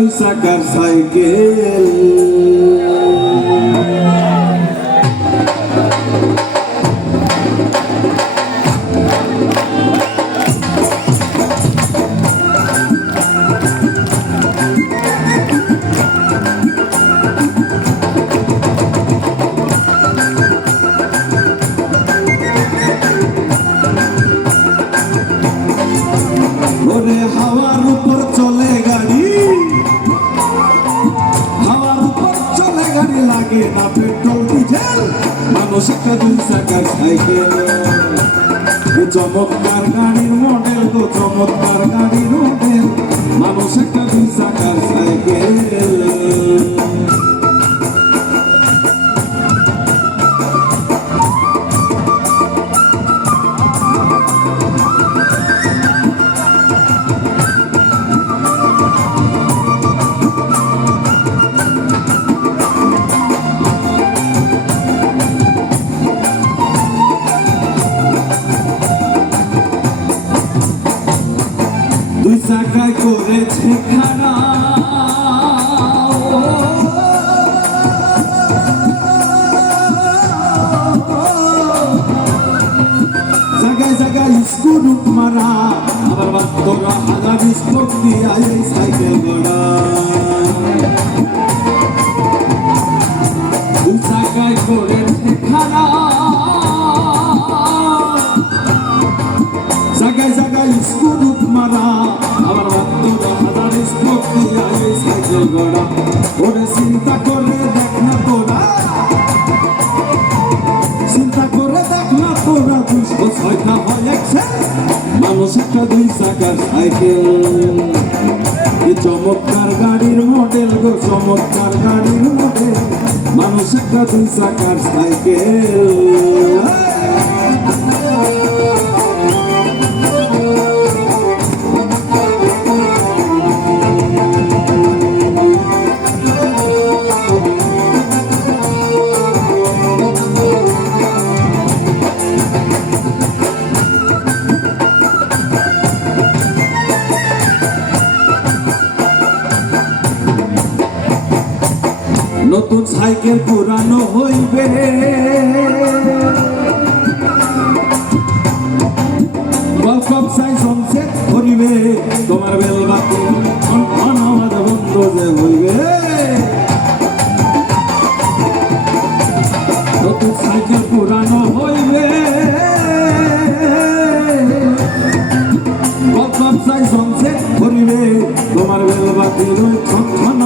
দুই চাকার সাইকেল হাওয়ার উপর চলে গাড়ি, হাওয়ার উপর চলে গাড়ি, লাগে না পেট্রোল ডিজেল, মানুষ একটা দুই চাকার সাইকেল। চমৎকার গাড়ির মডেল গো, চমৎকার গাড়ির মডেল, মানুষ একটা দুই চাকার সাইকেল। দুই চাকায় করেছে খাড়া, জায়গায় জায়গায় স্কুল মারা, আবার বাচ্চারা হাজার স্কুল দিয়া এই সাইকেল গড়া। দুই চাকায় করেছে খাড়া, জায়গায় জায়গায় স্কুল মারা, আবার বাচ্চারা হাজার স্কুল দিয়া এই সাইকেল গড়া। ওরে চিন্তা করে দেখ না তোরা, চিন্তা করে দেখ না তোরা, 206টা হয় একশো, মানুষ একটা দুই চাকার সাইকেল। এই চমৎকার গাড়ির মডেল গো, চমৎকার গাড়ির মডেল, মানুষ একটা দুই চাকার সাইকেল। নতুন সাইকেল পুরানো হইবে, সেট করিবে, তোমার বেলবাতি আওয়াজ বন্ধ যে হইবে। নতুন সাইকেল পুরানো হইবে, সেট করিবে, তোমার বেলবাতির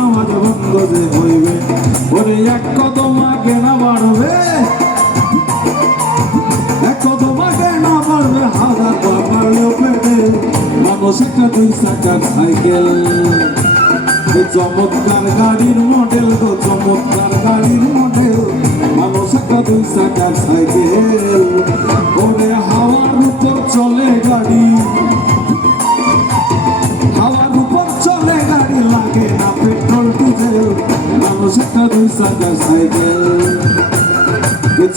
আওয়াজ বন্ধ যে হইবে। ওরে এক কদম আগে না বাড়বে, এক কদম আগে না বাড়বে, হাজার বাড়লেও পেটে, মানুষ একটা দুই চাকার সাইকেল। চমৎকার গাড়ির মডেল গো, চমৎকার গাড়ির মডেল, মানুষ একটা দুই চাকার সাইকেল। ওরে হাওয়ার উপর চলে গাড়ি, হাওয়ার উপর চলে গাড়ি, লাগে না পেট্রোল ডিজেল, মানুষ একটা দুই চাকার সাইকেল।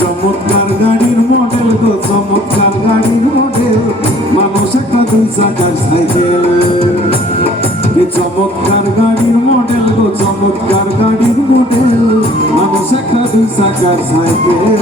চমৎকার গাড়ির মডেল গো, চমৎকার গাড়ির মডেল, মানুষ একটা দুই চাকার সাইকেল। চমৎকার গাড়ির মডেল গো, চমৎকার গাড়ির মডেল, মানুষ একটা দুই চাকার সাইকেল।